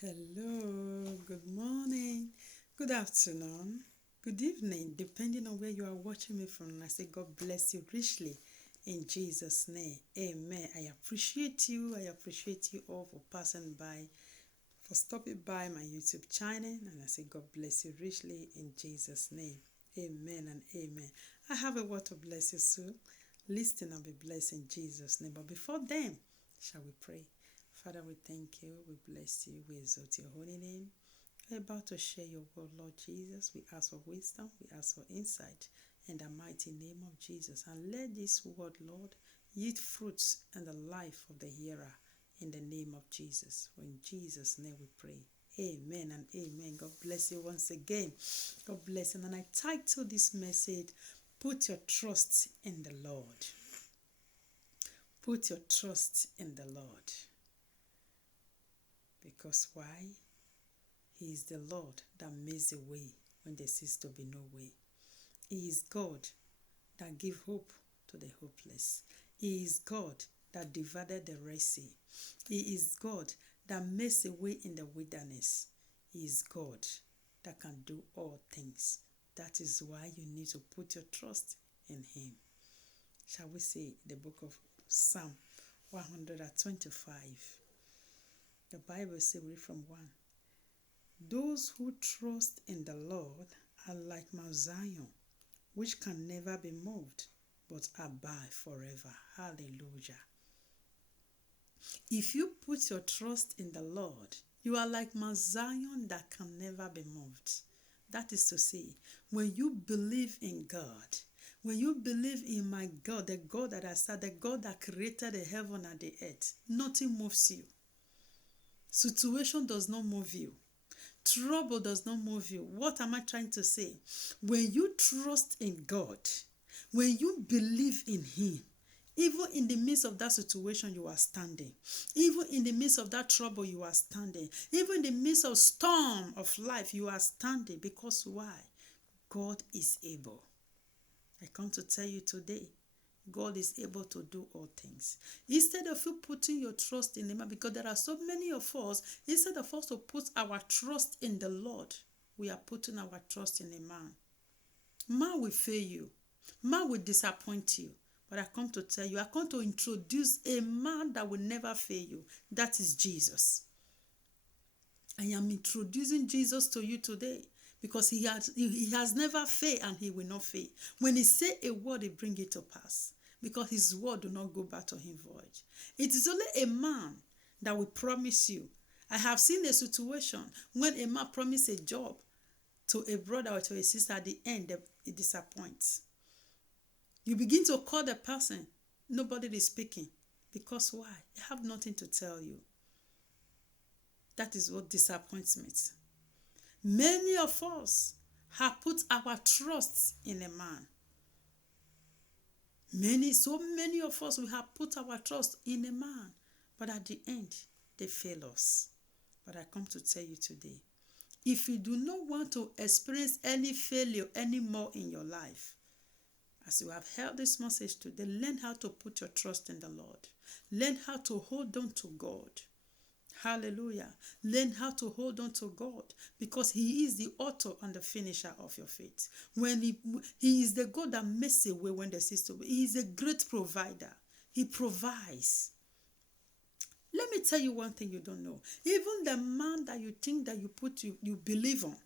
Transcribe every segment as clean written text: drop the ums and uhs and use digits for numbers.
Hello, good morning, good afternoon, good evening, depending on where you are watching me from. I say God bless you richly in Jesus' name. Amen. I appreciate you. I appreciate you all for passing by, for stopping by my YouTube channel. And I say God bless you richly in Jesus' name. Amen and amen. I have a word to bless you soon. Listen and be blessed in Jesus' name. But before then, shall we pray? Father, we thank you, we bless you, we exalt your holy name. We're about to share your word, Lord Jesus. We ask for wisdom, we ask for insight in the mighty name of Jesus. And let this word, Lord, yield fruits in the life of the hearer in the name of Jesus. For in Jesus' name we pray. Amen and amen. God bless you once again. God bless you. And I title this message, Put Your Trust in the Lord. Put your trust in the Lord. Because why? He is the Lord that makes a way when there seems to be no way. He is God that gives hope to the hopeless. He is God that divided the Red Sea. He is God that makes a way in the wilderness. He is God that can do all things. That is why you need to put your trust in Him. Shall we say the book of Psalm 125? The Bible says, read from 1. Those who trust in the Lord are like Mount Zion, which can never be moved, but abide forever. Hallelujah. If you put your trust in the Lord, you are like Mount Zion that can never be moved. That is to say, when you believe in God, when you believe in my God, the God that I said, the God that created the heaven and the earth, nothing moves you. Situation does not move you. Trouble does not move you. What am I trying to say? When you trust in God, when you believe in Him, even in the midst of that situation you are standing, even in the midst of that trouble you are standing, even in the midst of storm of life you are standing, because why? God is able. I come to tell you today, God is able to do all things. Instead of you putting your trust in Him, because there are so many of us, instead of us to put our trust in the Lord, we are putting our trust in a man. Man will fail you. Man will disappoint you. But I come to tell you, I come to introduce a man that will never fail you. That is Jesus. I am introducing Jesus to you today, because he has never failed and He will not fail. When He say a word, He bring it to pass, because His word do not go back to Him void. It is only a man that will promise you. I have seen a situation when a man promised a job to a brother or to a sister, at the end it disappoints. You begin to call the person, nobody is speaking. Because why? They have nothing to tell you. That is what disappointment. Many of us have put our trust in a man. So many of us, we have put our trust in a man. But at the end, they fail us. But I come to tell you today, if you do not want to experience any failure anymore in your life, as you have heard this message today, learn how to put your trust in the Lord. Learn how to hold on to God. Hallelujah. Learn how to hold on to God, because He is the author and the finisher of your faith. When He is the God that makes a way when there seems to be. He is a great provider. He provides. Let me tell you one thing you don't know. Even the man that you think that you believe on,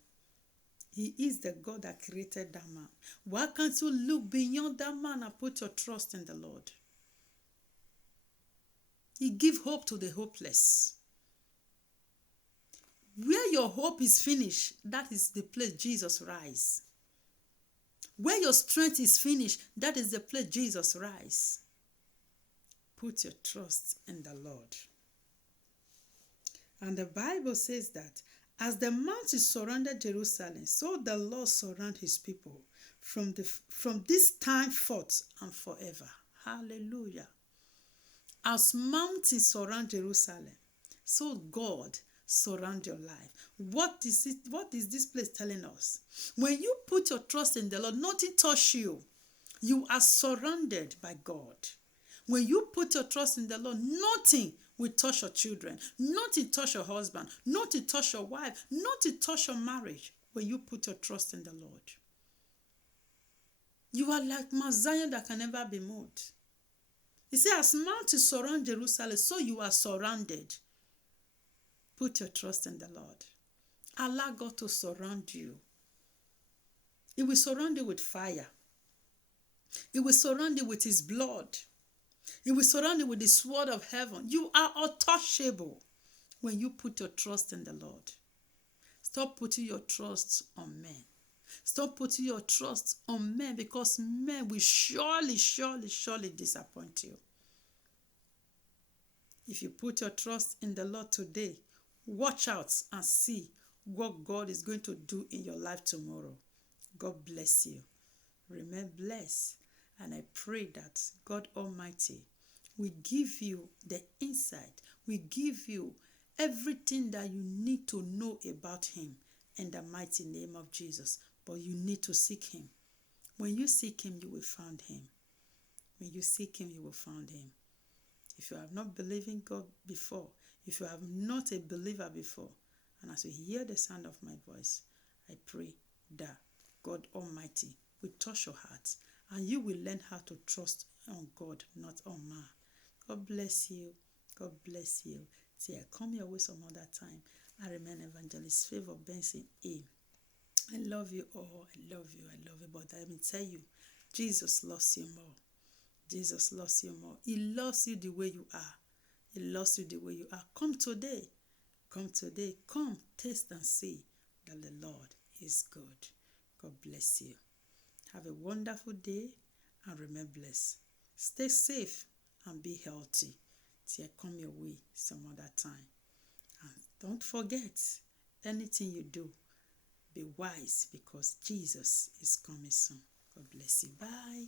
He is the God that created that man. Why can't you look beyond that man and put your trust in the Lord? He gives hope to the hopeless. Where your hope is finished, that is the place Jesus rise. Where your strength is finished, that is the place Jesus rise. Put your trust in the Lord. And the Bible says that as the mountains surrounded Jerusalem, so the Lord surround His people from this time forth and forever. Hallelujah. As mountains surround Jerusalem, so God surround your life. What is this place telling us? When you put your trust in the Lord, nothing touch you. You are surrounded by God. When you put your trust in the Lord, nothing will touch your children, not to touch your husband, not to touch your wife, not to touch your marriage when you put your trust in the Lord. You are like Mount Zion that can never be moved. He said, as mountains surround Jerusalem, so you are surrounded. Put your trust in the Lord. Allow God to surround you. He will surround you with fire. He will surround you with his blood. He will surround you with the sword of heaven. You are untouchable when you put your trust in the Lord. Stop putting your trust on men. Stop putting your trust on men, because men will surely disappoint you. If you put your trust in the Lord today, watch out and see what God is going to do in your life tomorrow. God bless you. Remain blessed. And I pray that God Almighty will give you the insight, will give you everything that you need to know about him in the mighty name of Jesus. But you need to seek him. When you seek him, you will find him. When you seek him, you will find him. If you have not believed in God before, if you have not a believer before, and as you hear the sound of my voice, I pray that God Almighty will touch your heart, and you will learn how to trust on God, not on man. God bless you. God bless you. See, I come your way some other time. I remain Evangelist Favor Benson A. I love you all. I love you. I love you. But let me tell you, Jesus loves you more. Jesus loves you more. He loves you the way you are. He loves you the way you are. Come today. Come today. Come, taste and see that the Lord is good. God bless you. Have a wonderful day and remain blessed. Stay safe and be healthy till I come your way some other time. And don't forget, anything you do, be wise, because Jesus is coming soon. God bless you. Bye.